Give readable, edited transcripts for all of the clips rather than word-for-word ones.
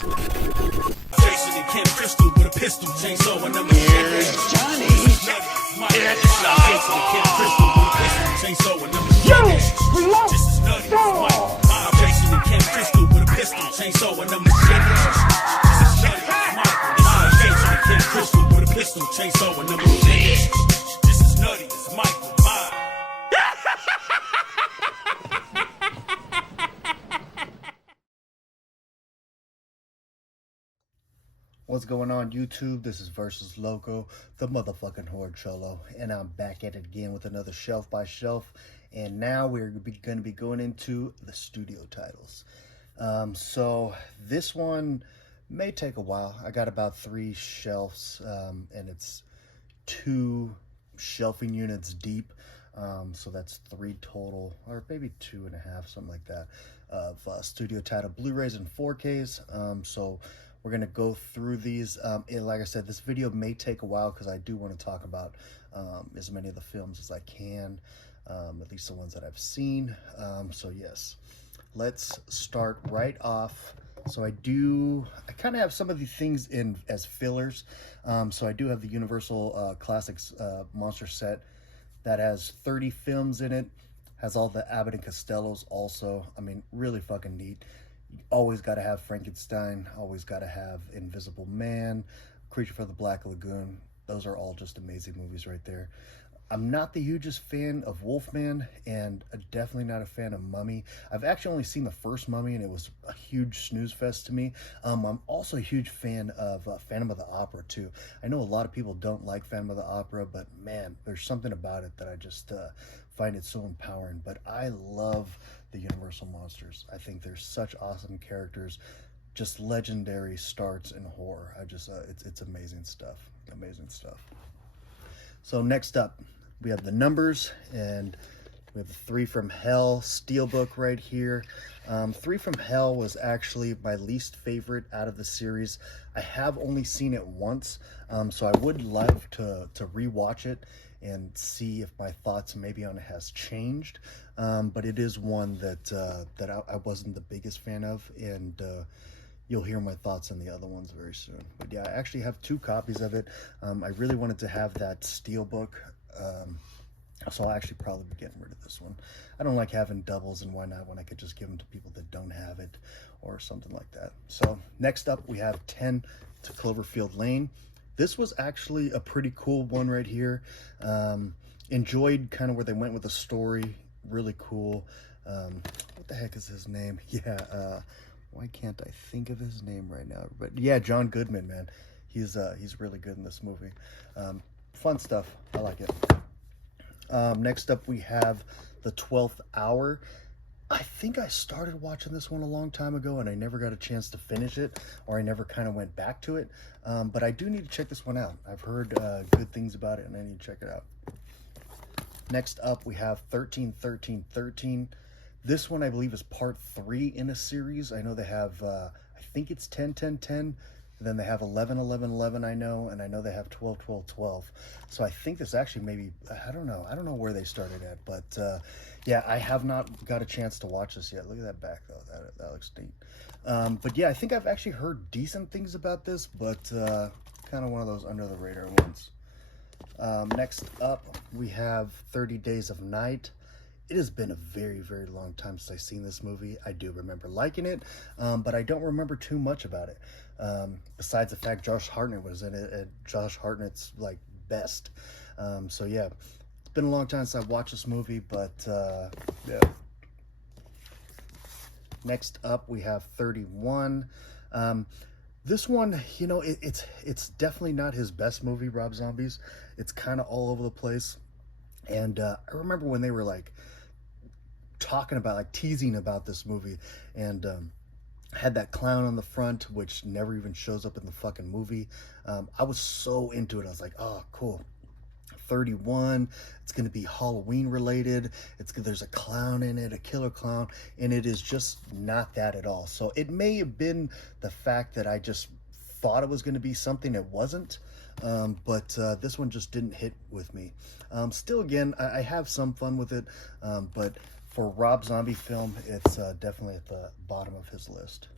Jason and Kim Crystal with a pistol, chainsaw and number Here's Johnny. It's Jason and Kim Crystal with a pistol, chainsaw and number This is nutty. Mike. Jason and Kim Crystal with a pistol, chainsaw and number This is nutty. Mike. Jason and Kim Crystal with a pistol, chainsaw and number This is nutty. It's Michael. What's going on YouTube? This is Versus Loco, the motherfucking Horde Cholo, and I'm back at it again with another Shelf by Shelf, and now we're going to be going into the studio titles. So this one may take a while. I got about 3 shelves, and it's 2 shelving units deep, so that's 3 total, or maybe 2.5, something like that, of studio title Blu-rays and 4Ks. So we're going to go through these. Like I said, this video may take a while because I do want to talk about as many of the films as I can, at least the ones that I've seen. So yes, let's start right off. So I kind of have some of these things in as fillers. So I do have the Universal Classics monster set that has 30 films in it, has all the Abbott and Costellos also. I mean, really fucking neat. Always got to have Frankenstein, always got to have Invisible Man, Creature from the Black Lagoon. Those are all just amazing movies right there. I'm not the hugest fan of Wolfman, and definitely not a fan of Mummy. I've actually only seen the first Mummy, and it was a huge snooze fest to me. I'm also a huge fan of Phantom of the Opera, too. I know a lot of people don't like Phantom of the Opera, but man, there's something about it that I just find it so empowering. But I love the Universal Monsters. I think they're such awesome characters, just legendary starts in horror. It's amazing stuff. Amazing stuff. So next up, we have the numbers, and we have the 3 from Hell Steelbook right here. 3 from Hell was actually my least favorite out of the series. I have only seen it once, so I would love to rewatch it and see if my thoughts maybe on it has changed. But it is one that I wasn't the biggest fan of, and you'll hear my thoughts on the other ones very soon. But yeah, I actually have 2 copies of it. I really wanted to have that Steelbook, so I'll actually probably be getting rid of this one. I don't like having doubles, and why not when I could just give them to people that don't have it or something like that. So next up, we have 10 to Cloverfield Lane. This was actually a pretty cool one right here. Enjoyed kind of where they went with the story. Really cool. What the heck is his name? Yeah, why can't I think of his name right now? But yeah, John Goodman, man. He's really good in this movie. Fun stuff. I like it. Next up, we have The 12th Hour. I think I started watching this one a long time ago, and I never got a chance to finish it, or I never kind of went back to it. But I do need to check this one out. I've heard good things about it, and I need to check it out. Next up, we have 13-13-13. This one, I believe, is part 3 in a series. I know they have, I think it's 10-10-10. Then they have 11-11-11, I know, and I know they have 12-12-12. So I think this actually maybe, I don't know where they started at, but yeah, I have not got a chance to watch this yet. Look at that back, though. That looks neat. But yeah, I think I've actually heard decent things about this, but kind of one of those under the radar ones. Next up, we have 30 Days of Night. It has been a very, very long time since I've seen this movie. I do remember liking it, but I don't remember too much about it. Besides the fact Josh Hartnett was in it, Josh Hartnett's like best. So yeah, it's been a long time since I watched this movie, but yeah. Next up, we have 31. This one, you know, it's definitely not his best movie, Rob Zombie's. It's kind of all over the place. And I remember when they were like talking about, like teasing about this movie, and had that clown on the front, which never even shows up in the fucking movie. I was so into it. I was like, oh, cool. 31, it's going to be Halloween related. There's a clown in it, a killer clown, and it is just not that at all. So it may have been the fact that I just thought it was going to be something it wasn't. But this one just didn't hit with me. Still, again, I have some fun with it, but for Rob Zombie film, it's definitely at the bottom of his list.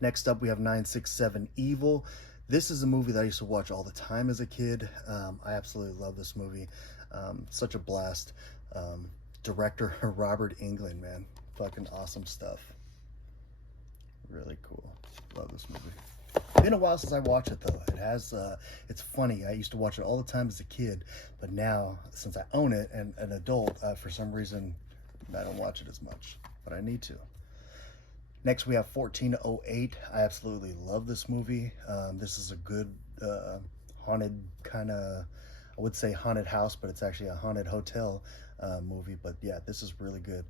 Next up, we have 967 Evil. This is a movie that I used to watch all the time as a kid. I absolutely love this movie. Such a blast. Director Robert Englund, man. Fucking awesome stuff. Really cool. Love this movie. Been a while since I watched it though. It has, it's funny. I used to watch it all the time as a kid, but now since I own it and an adult, for some reason, I don't watch it as much, but I need to. Next, we have 1408. I absolutely love this movie. This is a good haunted kind of, I would say haunted house, but it's actually a haunted hotel movie. But yeah, this is really good.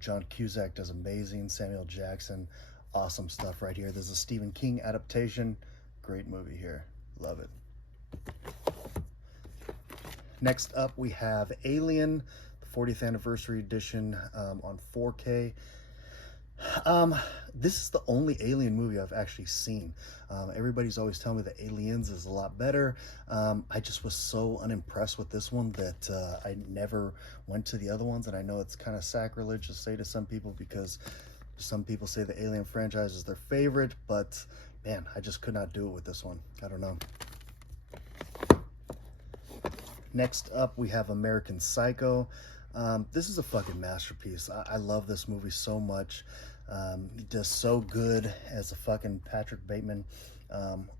John Cusack does amazing. Samuel Jackson, awesome stuff right here. There's a Stephen King adaptation. Great movie here. Love it. Next up, we have Alien, the 40th anniversary edition on 4K. This is the only Alien movie I've actually seen. Everybody's always telling me that Aliens is a lot better. I just was so unimpressed with this one that I never went to the other ones, and I know it's kind of sacrilege to say to some people because some people say the Alien franchise is their favorite, but man, I just could not do it with this one. I don't know. Next up, we have American Psycho. This is a fucking masterpiece. I love this movie so much. He does so good as a fucking Patrick Bateman.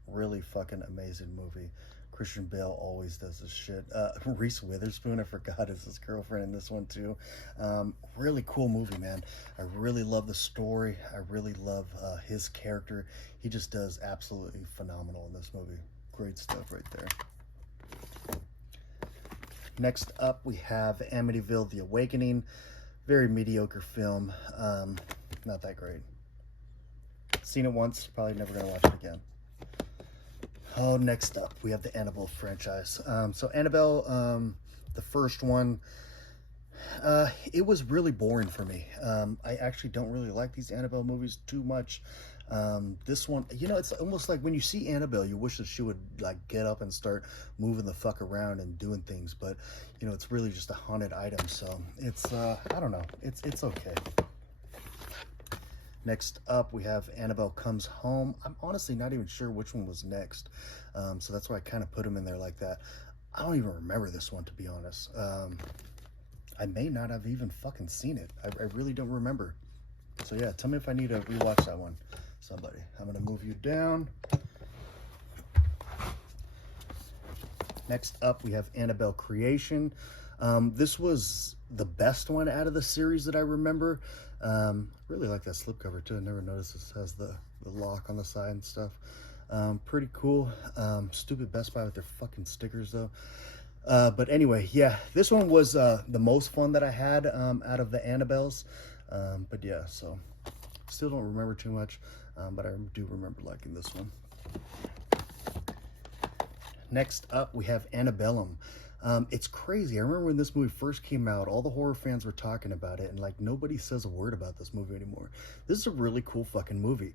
Really fucking amazing movie. Christian Bale always does this shit. Reese Witherspoon, I forgot, is his girlfriend in this one too. Really cool movie, man. I really love the story. I really love his character. He just does absolutely phenomenal in this movie. Great stuff right there. Next up, we have Amityville: The Awakening. Very mediocre film. Not that great. Seen it once, probably never gonna watch it again. Oh, next up, we have the Annabelle franchise. So Annabelle, the first one, it was really boring for me. I actually don't really like these Annabelle movies too much. This one, you know, it's almost like when you see Annabelle, you wish that she would like get up and start moving the fuck around and doing things, but you know, it's really just a haunted item. So it's, I don't know. It's okay. Next up, we have Annabelle Comes Home. I'm honestly not even sure which one was next. So that's why I kind of put them in there like that. I don't even remember this one, to be honest. I may not have even fucking seen it. I really don't remember. So yeah, tell me if I need to rewatch that one. Somebody. I'm going to move you down. Next up, we have Annabelle Creation. This was the best one out of the series that I remember. Really like that slipcover too. I never noticed this has the lock on the side and stuff. Pretty cool. Stupid Best Buy with their fucking stickers though. But anyway, yeah, this one was the most fun that I had out of the Annabelles. But yeah, so still don't remember too much, but I do remember liking this one. Next up, we have Annabellum. It's crazy. I remember when this movie first came out, all the horror fans were talking about it, and like nobody says a word about this movie anymore. This is a really cool fucking movie.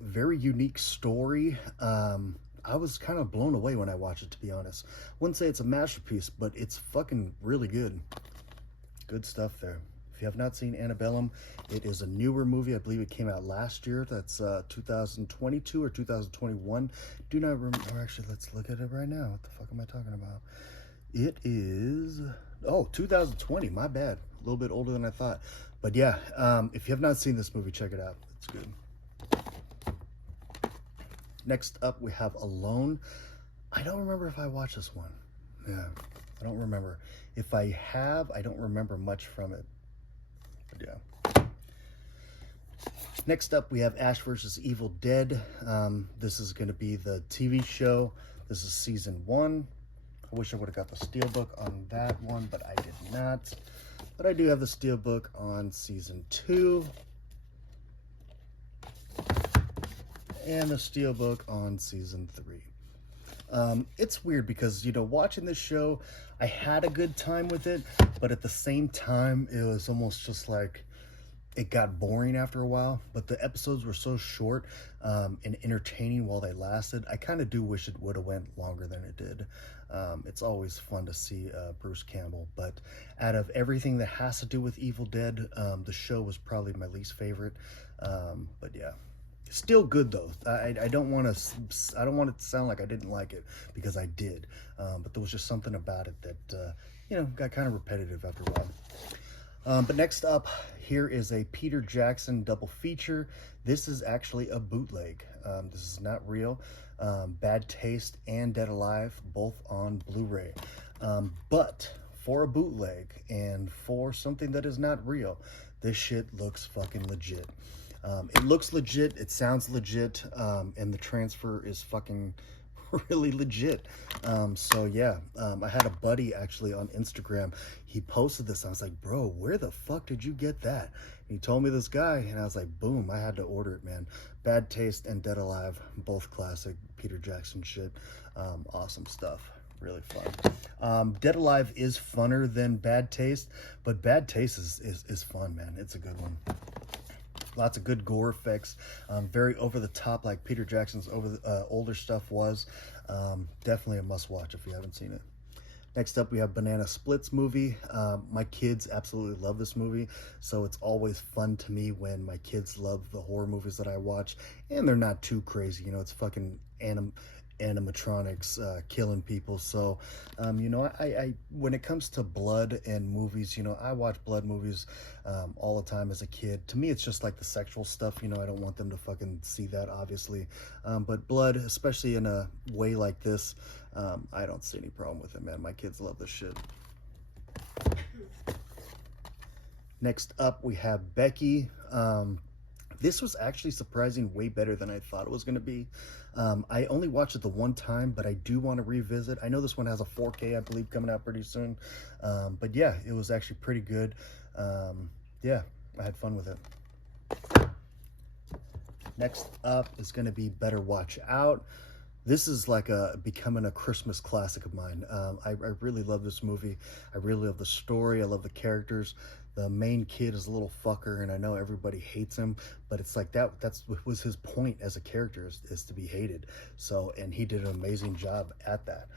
Very unique story. I was kind of blown away when I watched it, to be honest. Wouldn't say it's a masterpiece, but it's fucking really good. Good stuff there. If you have not seen Annabellum, it is a newer movie. I believe it came out last year. That's 2022 or 2021. Do not remember. Actually, let's look at it right now. What the fuck am I talking about? It is, 2020. My bad. A little bit older than I thought. But yeah, if you have not seen this movie, check it out. It's good. Next up, we have Alone. I don't remember if I watched this one. Yeah, I don't remember. If I have, I don't remember much from it. But yeah. Next up, we have Ash vs. Evil Dead. This is going to be the TV show. This is season 1. I wish I would have got the steelbook on that one, but I did not. But I do have the steelbook on season 2. And the steelbook on season 3. It's weird because, you know, watching this show, I had a good time with it, but at the same time, it was almost just like it got boring after a while. But the episodes were so short and entertaining while they lasted. I kind of do wish it would have went longer than it did. It's always fun to see Bruce Campbell, but out of everything that has to do with Evil Dead, the show was probably my least favorite. But yeah, Still good though. I don't want to. I don't want it to sound like I didn't like it, because I did. But there was just something about it that got kind of repetitive after a while. But next up, here is a Peter Jackson double feature. This is actually a bootleg. This is not real. Bad Taste and Dead Alive, both on Blu-ray. But for a bootleg and for something that is not real, this shit looks fucking legit. It looks legit, it sounds legit, and the transfer is fucking really legit. So yeah, I had a buddy actually on Instagram. He posted this. I was like, bro, where the fuck did you get that? And he told me this guy, and I was like, boom, I had to order it, man. Bad Taste and Dead Alive, both classic Peter Jackson shit. Awesome stuff. Really fun. Dead Alive is funner than Bad Taste, but Bad Taste is fun, man. It's a good one. Lots of good gore effects, very over the top like Peter Jackson's older stuff was. Definitely a must watch if you haven't seen it. Next up, we have Banana Splits movie. My kids absolutely love this movie, so it's always fun to me when my kids love the horror movies that I watch, and they're not too crazy. It's fucking animatronics killing people. So I when it comes to blood and movies, I watch blood movies all the time as a kid. To me, it's just like the sexual stuff. I don't want them to fucking see that, obviously, but blood, especially in a way like this, I don't see any problem with it, man. My kids love this shit. Next up, we have Becky. This was actually surprising way better than I thought it was going to be. I only watched it the one time, but I do want to revisit. I know this one has a 4K, I believe, coming out pretty soon. But yeah, it was actually pretty good. Yeah, I had fun with it. Next up is going to be Better Watch Out. This is like becoming a Christmas classic of mine. I really love this movie. I really love the story. I love the characters. The main kid is a little fucker, and I know everybody hates him, but it's like that's what was his point as a character, is to be hated. So, and he did an amazing job at that.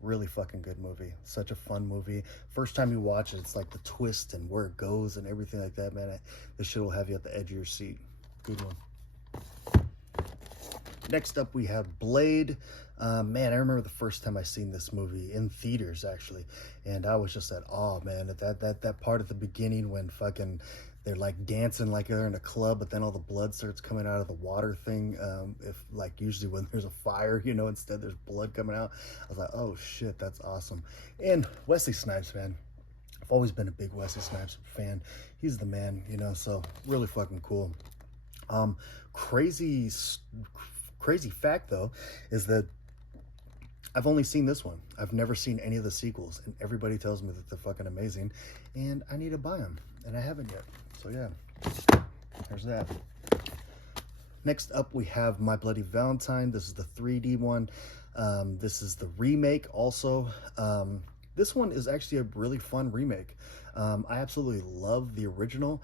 Really fucking good movie. Such a fun movie. First time you watch it, it's like the twist and where it goes and everything like that, man. This shit will have you at the edge of your seat. Good one. Next up, we have Blade. Man, I remember the first time I seen this movie in theaters, actually, and I was just at awe, man. That part at the beginning when fucking they're like dancing like they're in a club, but then all the blood starts coming out of the water thing. If like usually when there's a fire, instead there's blood coming out. I was like, oh shit, that's awesome. And Wesley Snipes, man. I've always been a big Wesley Snipes fan. He's the man, so really fucking cool. Crazy fact though is that I've only seen this one. I've never seen any of the sequels, and everybody tells me that they're fucking amazing, and I need to buy them, and I haven't yet. So yeah, there's that. Next up, we have My Bloody Valentine. This is the 3D one. This is the remake also. This one is actually a really fun remake. I absolutely love the original.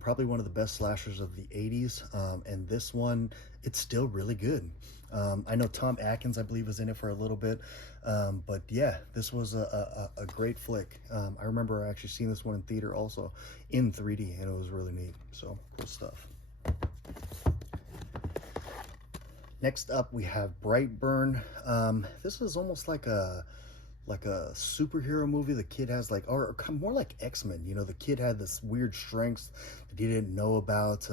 Probably one of the best slashers of the 80s. And this one, it's still really good. I know Tom Atkins, I believe, was in it for a little bit. But yeah, this was a great flick. I remember actually seeing this one in theater also in 3D, and it was really neat. So cool stuff. Next up, we have Brightburn. This is almost like a superhero movie. The kid has or more like X-Men. The kid had this weird strengths that he didn't know about.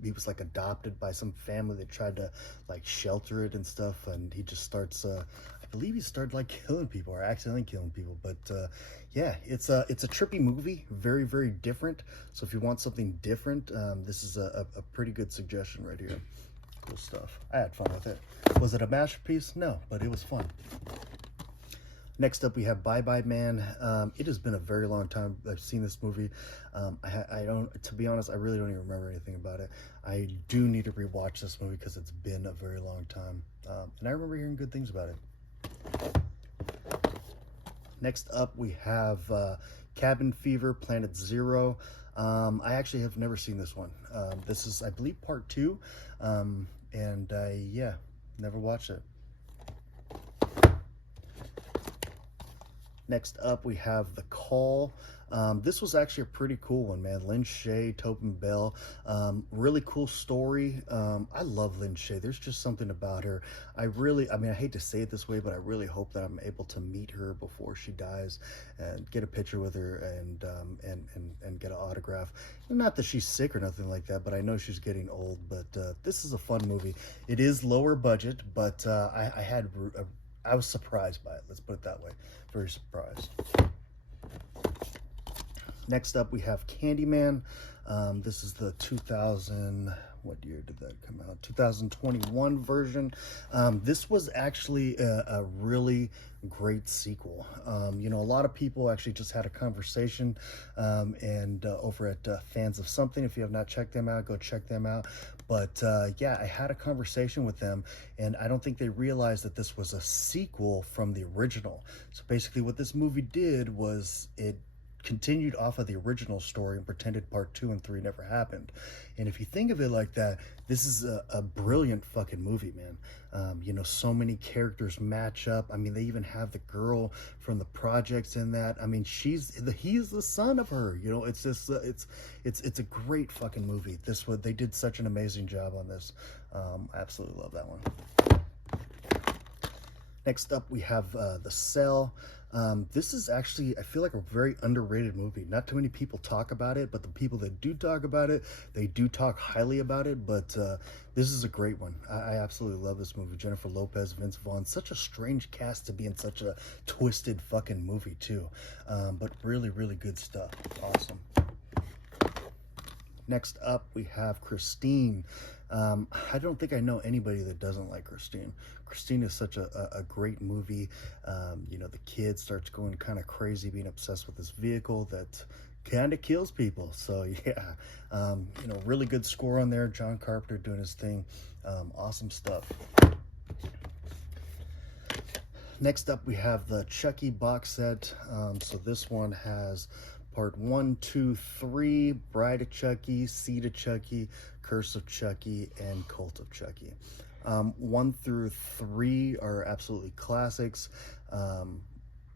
He was adopted by some family that tried to shelter it and stuff, and he just starts I believe he started killing people or accidentally killing people. But yeah, it's a trippy movie, very, very different. So if you want something different, this is a pretty good suggestion right here. Cool stuff. I had fun with it. Was it a masterpiece? No, but it was fun. Next up, we have Bye Bye Man. It has been a very long time I've seen this movie. I don't, to be honest, I really don't even remember anything about it. I do need to rewatch this movie because it's been a very long time. And I remember hearing good things about it. Next up, we have Cabin Fever, Planet Zero. I actually have never seen this one. This is, I believe, part 2. And yeah, never watched it. Next up, we have The Call. This was actually a pretty cool one, man. Lynn Shay, Tobin Bell, really cool story. I love Lynn Shay. There's just something about her. I mean, I hate to say it this way, but I really hope that I'm able to meet her before she dies and get a picture with her and get an autograph. Not that she's sick or nothing like that, but I know she's getting old. But this is a fun movie. It is lower budget, but I was surprised by it. Let's put it that way. Very surprised. Next up, we have Candyman. This is the what year did that come out? 2021 version. This was actually a really great sequel. You know, a lot of people actually just had a conversation over at Fans of Something. If you have not checked them out, go check them out. But yeah, I had a conversation with them, and I don't think they realized that this was a sequel from the original. So basically what this movie did was it continued off of the original story and pretended part 2 and 3 never happened. And if you think of it like that, this is a brilliant fucking movie, man. You know, so many characters match up. I mean, they even have the girl from the projects in that. I mean, he's the son of her. You know, it's just it's a great fucking movie. They did such an amazing job on this. I absolutely love that one. Next up, we have The Cell. This is actually, I feel like, a very underrated movie. Not too many people talk about it, but the people that do talk about it, they do talk highly about it. But this is a great one. I absolutely love this movie. Jennifer Lopez, Vince Vaughn. Such a strange cast to be in such a twisted fucking movie, too. But really, really good stuff. Awesome. Next up, we have Christine. I don't think I know anybody that doesn't like Christine. Christine is such a great movie. You know, the kid starts going kind of crazy, being obsessed with this vehicle that kind of kills people. So yeah, you know, really good score on there. John Carpenter doing his thing. Awesome stuff. Next up, we have the Chucky box set. So this one has part 1, 2, 3, Bride of Chucky, Seed of Chucky, Curse of Chucky, and Cult of Chucky. 1 through 3 are absolutely classics.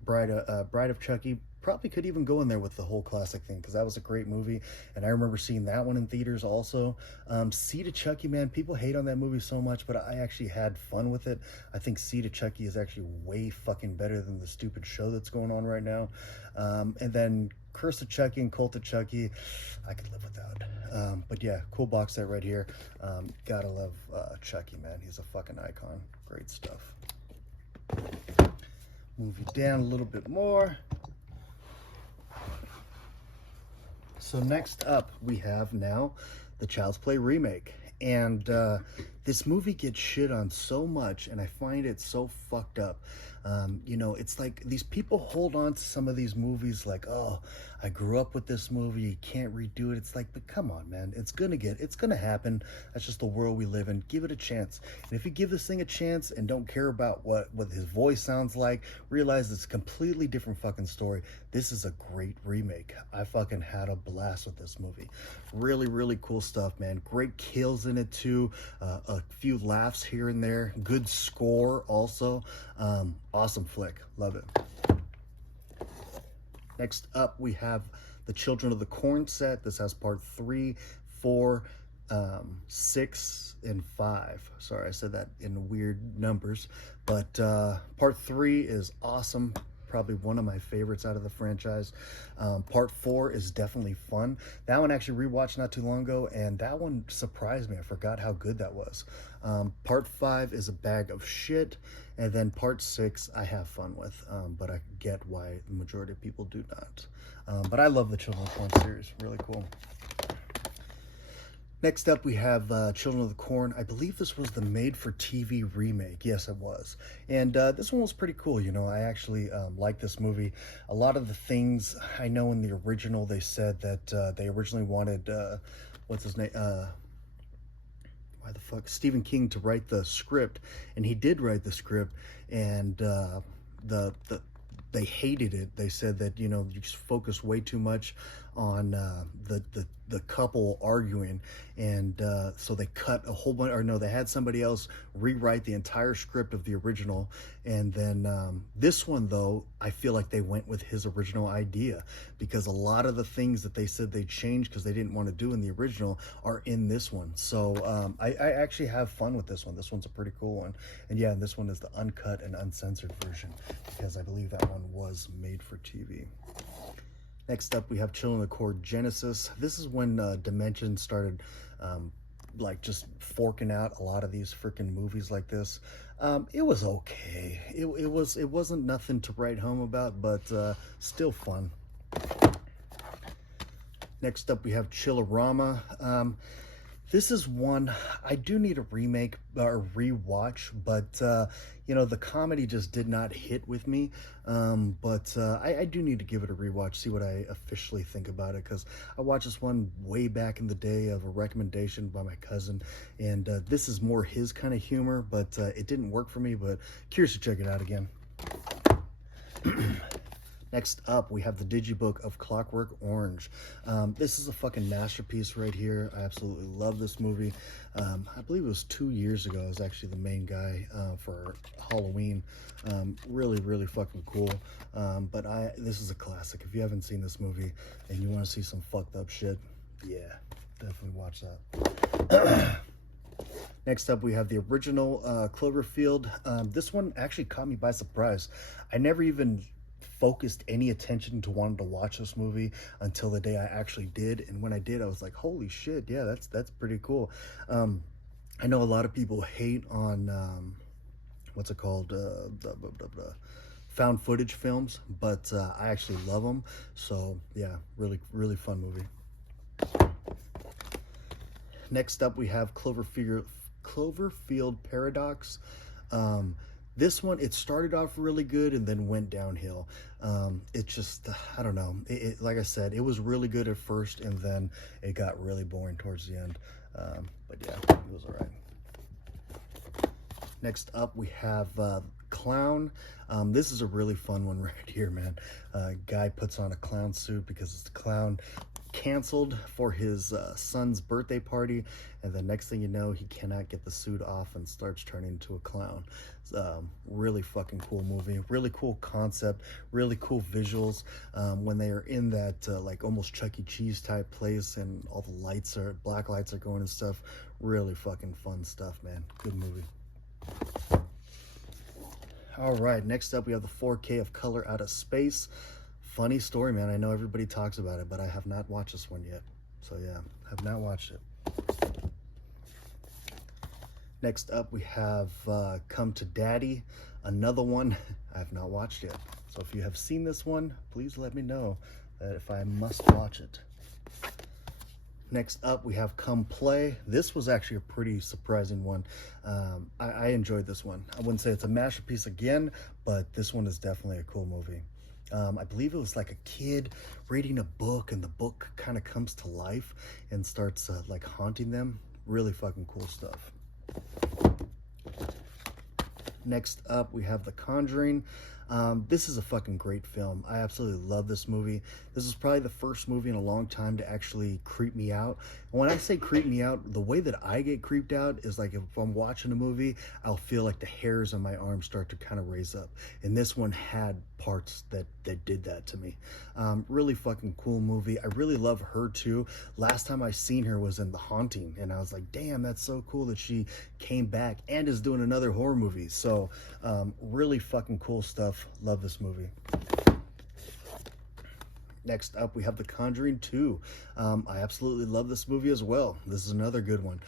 Bride of Chucky probably could even go in there with the whole classic thing, because that was a great movie, and I remember seeing that one in theaters also. Seed of Chucky, man, people hate on that movie so much, but I actually had fun with it. I think Seed of Chucky is actually way fucking better than the stupid show that's going on right now. And then Curse of Chucky and Cult of Chucky, I could live without. But yeah, cool box set right here. Gotta love Chucky, man. He's a fucking icon. Great stuff. Move you down a little bit more. So next up, we have now the Child's Play remake. And this movie gets shit on so much, and I find it so fucked up. You know, it's like these people hold on to some of these movies like, oh, I grew up with this movie, you can't redo it. It's like, but come on, man, it's gonna happen. That's just the world we live in. Give it a chance. And if you give this thing a chance and don't care about what his voice sounds like, realize it's a completely different fucking story. This is a great remake. I fucking had a blast with this movie. Really, really cool stuff, man. Great kills in it too. A few laughs here and there. Good score also. Awesome flick. Love it. Next up, we have the Children of the Corn set. This has part 3, 4, 6, and 5. Sorry, I said that in weird numbers. But part 3 is awesome. Probably one of my favorites out of the franchise. Part 4 is definitely fun. That one actually rewatched not too long ago, and that one surprised me. I forgot how good that was. Part 5 is a bag of shit, and then part 6 I have fun with, but I get why the majority of people do not. But I love the Children of the Corn series. Really cool. Next up, we have Children of the Corn. I believe this was the made-for-TV remake. Yes, it was. And this one was pretty cool. You know, I actually like this movie. A lot of the things I know in the original, they said that they originally wanted, what's his name? Why the fuck? Stephen King to write the script. And he did write the script. And they hated it. They said that, you know, you just focus way too much on the couple arguing, and so they cut a whole bunch, or no, they had somebody else rewrite the entire script of the original, and then this one though, I feel like they went with his original idea, because a lot of the things that they said they changed because they didn't want to do in the original are in this one. So I actually have fun with this one. This one's a pretty cool one, and yeah, this one is the uncut and uncensored version, because I believe that one was made for TV. Next up, we have Children of the Corn Genesis. This is when Dimension started like just forking out a lot of these freaking movies like this. It was okay. It wasn't nothing to write home about, but still fun. Next up, we have Chillerama. This is one I do need a remake or rewatch, but you know, the comedy just did not hit with me. I do need to give it a rewatch, see what I officially think about it, because I watched this one way back in the day of a recommendation by my cousin, and this is more his kind of humor, but it didn't work for me, but curious to check it out again. Next up, we have the Digibook of Clockwork Orange. This is a fucking masterpiece right here. I absolutely love this movie. I believe it was 2 years ago. I was actually the main guy for Halloween. Really, really fucking cool. This is a classic. If you haven't seen this movie and you want to see some fucked up shit, yeah, definitely watch that. Next up, we have the original Cloverfield. This one actually caught me by surprise. I never even focused any attention to wanting to watch this movie until the day I actually did, and when I did, I was like, holy shit, yeah, that's pretty cool. I know a lot of people hate on what's it called, found footage films, but I actually love them. So yeah, really, really fun movie. Next up, we have Cloverfield Paradox. This one, it started off really good and then went downhill. It just, I don't know. Like I said, it was really good at first, and then it got really boring towards the end. But yeah, it was all right. Next up, we have Clown. This is a really fun one right here, man. Guy puts on a clown suit because it's the clown canceled for his son's birthday party, and the next thing you know, he cannot get the suit off and starts turning into a clown. Really fucking cool movie, really cool concept, really cool visuals. When they are in that like almost Chuck E. Cheese type place, and all the lights are, black lights are going and stuff, really fucking fun stuff, man. Good movie. All right, next up we have the 4K of Color Out of Space. Funny story, man. I know everybody talks about it, but I have not watched this one yet. So yeah, have not watched it. Next up, we have Come to Daddy, another one I have not watched yet. So if you have seen this one, please let me know that if I must watch it. Next up, we have Come Play. This was actually a pretty surprising one. I enjoyed this one. I wouldn't say it's a masterpiece again, but this one is definitely a cool movie. I believe it was like a kid reading a book, and the book kind of comes to life and starts like haunting them. Really fucking cool stuff. Next up, we have The Conjuring. This is a fucking great film. I absolutely love this movie. This is probably the first movie in a long time to actually creep me out. And when I say creep me out, the way that I get creeped out is like if I'm watching a movie, I'll feel like the hairs on my arms start to kind of raise up. And this one had parts that did that to me. Really fucking cool movie. I really love her too. Last time I seen her was in The Haunting, and I was like, damn, that's so cool that she came back and is doing another horror movie. So really fucking cool stuff. Love this movie. Next up, we have The Conjuring 2. I absolutely love this movie as well. This is another good one.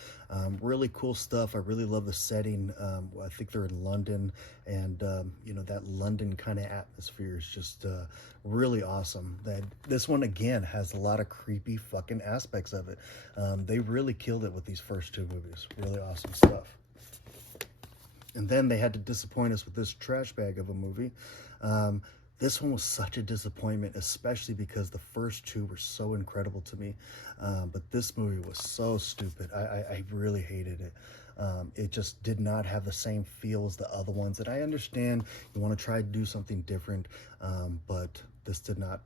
Really cool stuff. I really love the setting. I think they're in London, and you know, that London kind of atmosphere is just really awesome. This one again has a lot of creepy fucking aspects of it. They really killed it with these first two movies. Really awesome stuff. And then they had to disappoint us with this trash bag of a movie. This one was such a disappointment, especially because the first two were so incredible to me. But this movie was so stupid. I really hated it. It just did not have the same feel as the other ones. And I understand you want to try to do something different, but this did not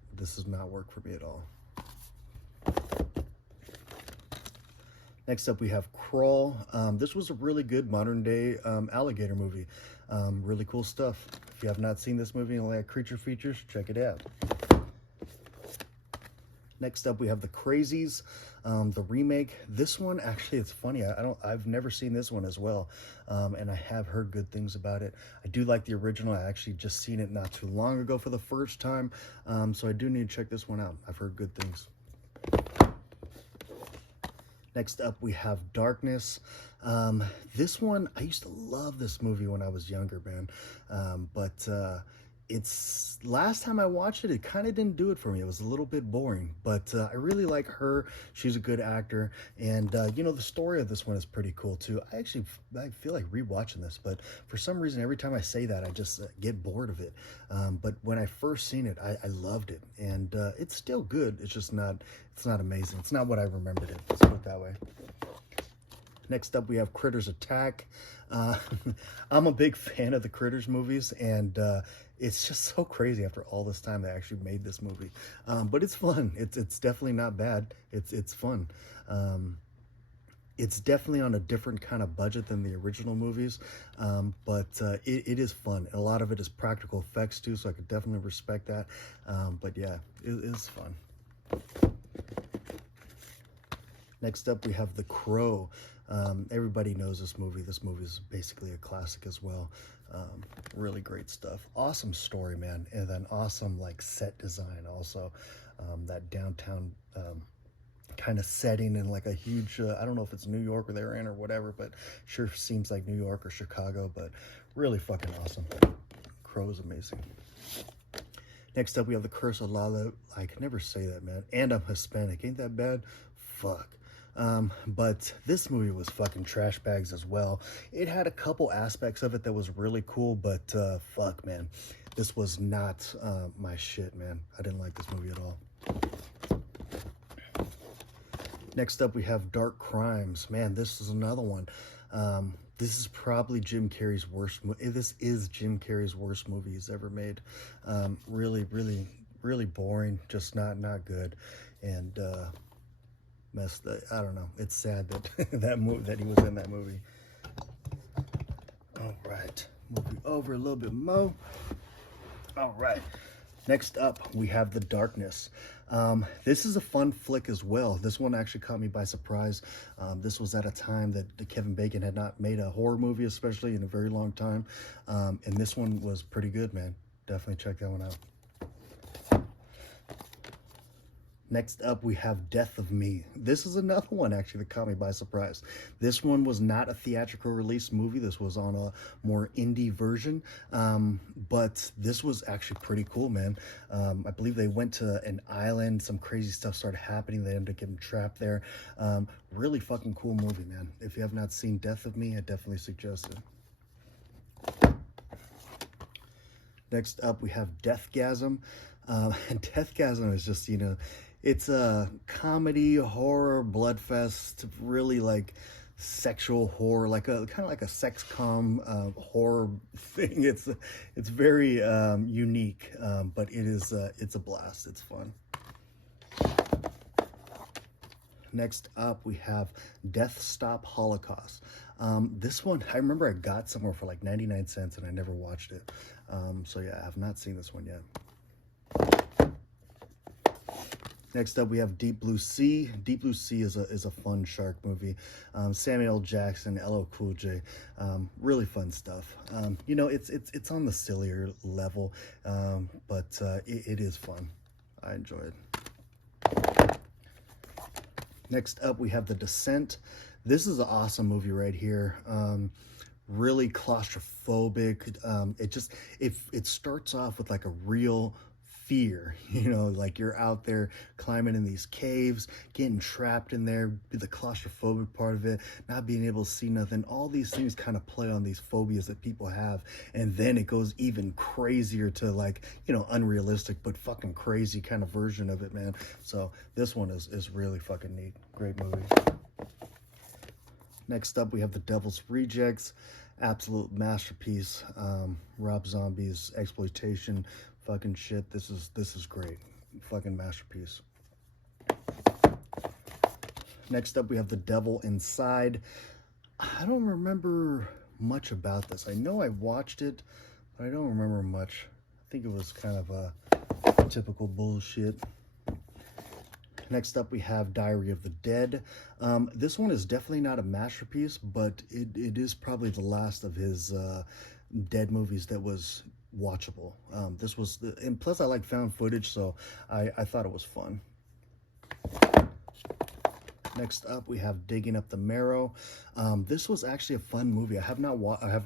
work for me at all. Next up, we have Crawl. This was a really good modern day alligator movie. Really cool stuff. If you have not seen this movie and like creature features, check it out. Next up, we have The Crazies, the remake. This one, actually, it's funny. I've never seen this one as well, and I have heard good things about it. I do like the original. I actually just seen it not too long ago for the first time, so I do need to check this one out. I've heard good things. Next up, we have Darkness. This one, I used to love this movie when I was younger, man. But it's last time I watched it, it kind of didn't do it for me. It was a little bit boring, but I really like her. She's a good actor, and you know, the story of this one is pretty cool too. I feel like rewatching this, but for some reason, every time I say that, I just get bored of it. But when I first seen it, I loved it, and it's still good. It's just not. It's not amazing. It's not what I remembered it. Let's put it that way. Next up, we have Critters Attack. I'm a big fan of the Critters movies, and it's just so crazy after all this time they actually made this movie. But it's fun. It's definitely not bad. It's fun. It's definitely on a different kind of budget than the original movies, but it is fun. And a lot of it is practical effects too, so I could definitely respect that. But yeah, it is fun. Next up, we have The Crow. Everybody knows this movie. This movie is basically a classic as well. Really great stuff. Awesome story, man. And then awesome like set design also. That downtown kind of setting in like a huge, I don't know if it's New York or they're in or whatever, but sure seems like New York or Chicago, but really fucking awesome. Crow is amazing. Next up, we have The Curse of La La. I can never say that, man. And I'm Hispanic. Ain't that bad? Fuck. But this movie was fucking trash bags as well. It had a couple aspects of it that was really cool, but fuck, man. This was not my shit, man. I didn't like this movie at all. Next up, we have Dark Crimes. Man, this is another one. This is probably Jim Carrey's worst. This is Jim Carrey's worst movie he's ever made. Really, really, really boring. Just not good. And I don't know. It's sad that that he was in that movie. All right, moving over a little bit more. All right. Next up, we have The Darkness. This is a fun flick as well. This one actually caught me by surprise. This was at a time that Kevin Bacon had not made a horror movie, especially in a very long time. And this one was pretty good, man. Definitely check that one out. Next up, we have Death of Me. This is another one, actually, that caught me by surprise. This one was not a theatrical release movie. This was on a more indie version, but this was actually pretty cool, man. I believe they went to an island. Some crazy stuff started happening. They ended up getting trapped there. Really fucking cool movie, man. If you have not seen Death of Me, I definitely suggest it. Next up, we have Deathgasm. And Deathgasm is just, you know, it's a comedy, horror, bloodfest, really like sexual horror, like a kind of like a sex-com horror thing. It's very unique, but it's a blast. It's fun. Next up, we have Death Stop Holocaust. This one, I remember I got somewhere for like 99 cents and I never watched it. So yeah, I have not seen this one yet. Next up, we have Deep Blue Sea. Deep Blue Sea is a fun shark movie. Samuel L. Jackson, LL Cool J, really fun stuff. You know, it's on the sillier level, but it is fun. I enjoy it. Next up, we have The Descent. This is an awesome movie right here. Really claustrophobic. It starts off with like a real fear, you know, like you're out there climbing in these caves, getting trapped in there, the claustrophobic part of it, not being able to see nothing. All these things kind of play on these phobias that people have, and then it goes even crazier to like, you know, unrealistic but fucking crazy kind of version of it, man. So this one is really fucking neat. Great movie. Next up, we have The Devil's Rejects. Absolute masterpiece. Rob Zombie's exploitation fucking shit. This is great. Fucking masterpiece. Next up, we have The Devil Inside. I don't remember much about this. I know I watched it, but I don't remember much. I think it was kind of a typical bullshit. Next up, we have Diary of the Dead. This one is definitely not a masterpiece, but it is probably the last of his Dead movies that was watchable. This was, and plus I like found footage, so I thought it was fun. Next up, we have Digging Up the Marrow. This was actually a fun movie. I have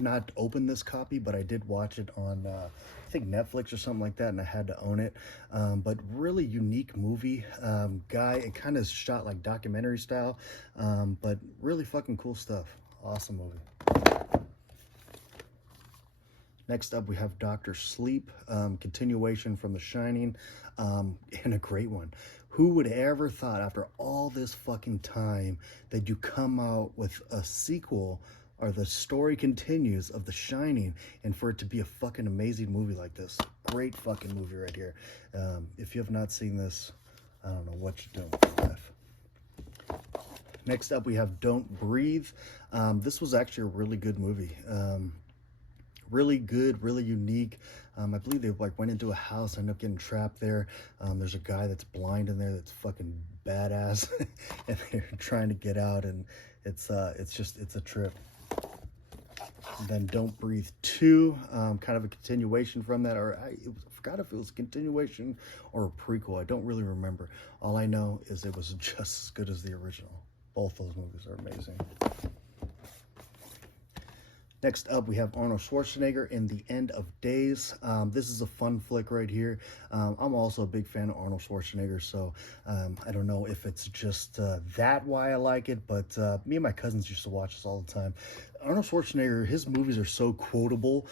not opened this copy, but I did watch it on I think Netflix or something like that, and I had to own it. But really unique movie. Guy, it kind of shot like documentary style, but really fucking cool stuff. Awesome movie. Next up, we have Dr. Sleep, continuation from The Shining, and a great one. Who would ever thought after all this fucking time that you come out with a sequel or the story continues of The Shining and for it to be a fucking amazing movie like this? Great fucking movie right here. If you have not seen this, I don't know what you're doing with your life. Next up, we have Don't Breathe. This was actually a really good movie. Really good, really unique. I believe they like went into a house, ended up getting trapped there. There's a guy that's blind in there that's fucking badass, and they're trying to get out, and it's a trip. And then Don't Breathe 2, kind of a continuation from that, or I forgot if it was a continuation or a prequel. I don't really remember. All I know is it was just as good as the original. Both those movies are amazing. Next up, we have Arnold Schwarzenegger in The End of Days. This is a fun flick right here. I'm also a big fan of Arnold Schwarzenegger, so I don't know if it's just that why I like it, but me and my cousins used to watch this all the time. Arnold Schwarzenegger, his movies are so quotable.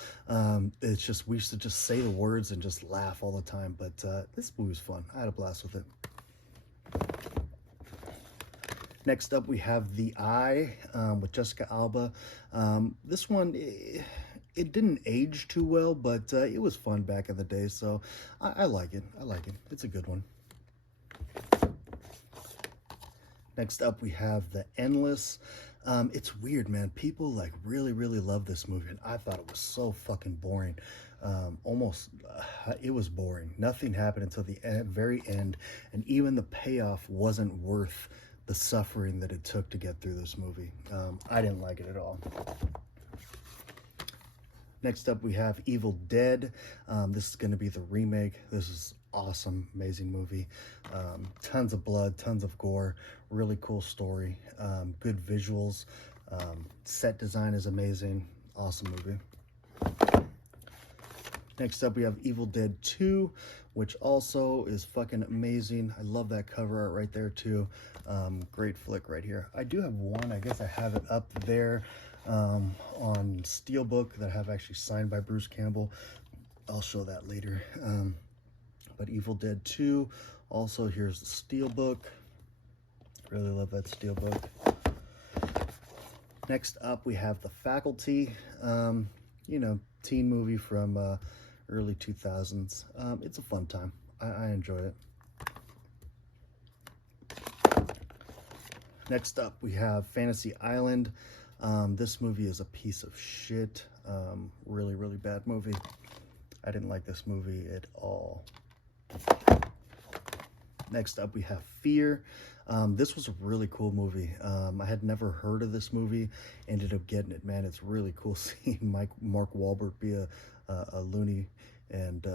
It's just, we used to just say the words and just laugh all the time, but this movie's fun. I had a blast with it. Next up, we have The Eye with Jessica Alba. This one, it didn't age too well, but it was fun back in the day, so I like it. I like it. It's a good one. Next up, we have The Endless. It's weird, man. People like really, really love this movie, and I thought it was so fucking boring. It was boring. Nothing happened until the very end, and even the payoff wasn't worth the suffering that it took to get through this movie. I didn't like it at all. Next up, we have Evil Dead. This is going to be the remake. This is awesome, amazing movie. Tons of blood, tons of gore, really cool story, good visuals. Set design is amazing. Awesome movie. Next up, we have Evil Dead 2, which also is fucking amazing. I love that cover art right there, too. Great flick right here. I do have one. I guess I have it up there on Steelbook that I have actually signed by Bruce Campbell. I'll show that later. But Evil Dead 2, also here's the Steelbook. Really love that Steelbook. Next up, we have The Faculty. You know, teen movie from early 2000s. It's a fun time. I enjoy it. Next up, we have Fantasy Island. This movie is a piece of shit. Really, really bad movie. I didn't like this movie at all. Next up, we have Fear. This was a really cool movie. I had never heard of this movie. Ended up getting it, man. It's really cool seeing Mark Wahlberg be a loony, and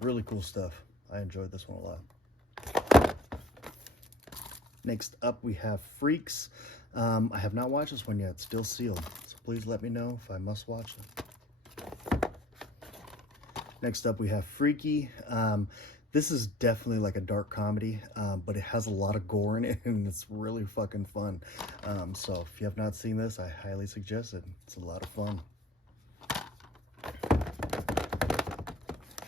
really cool stuff. I enjoyed this one a lot. Next up, we have Freaks. I have not watched this one yet. It's still sealed, so please let me know if I must watch it. Next up, we have Freaky. This is definitely like a dark comedy, but it has a lot of gore in it, and it's really fucking fun. So if you have not seen this, I highly suggest it. It's a lot of fun.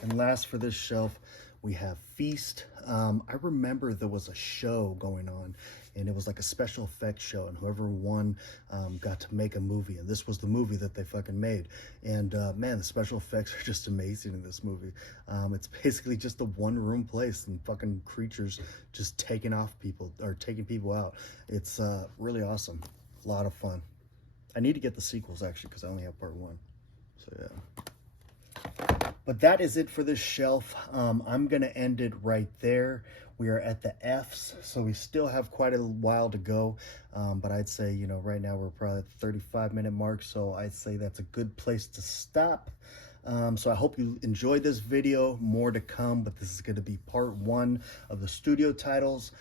And last for this shelf, We have Feast. I remember there was a show going on, and it was like a special effects show, and whoever won got to make a movie, and this was the movie that they fucking made. And man, the special effects are just amazing in this movie. It's basically just a one-room place and fucking creatures just taking people out. It's really awesome. A lot of fun. I need to get the sequels actually, because I only have part 1. So yeah. But that is it for this shelf. I'm gonna end it right there. We are at the F's, so we still have quite a while to go. But I'd say, you know, right now we're probably at the 35-minute mark, so I'd say that's a good place to stop. So I hope you enjoyed this video. More to come, but this is gonna be part 1 of the studio titles.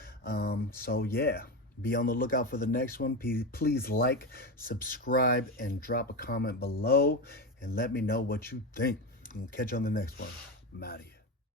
So yeah. Be on the lookout for the next one. Please like, subscribe, and drop a comment below, and let me know what you think. We'll catch you on the next one. I'm out of here.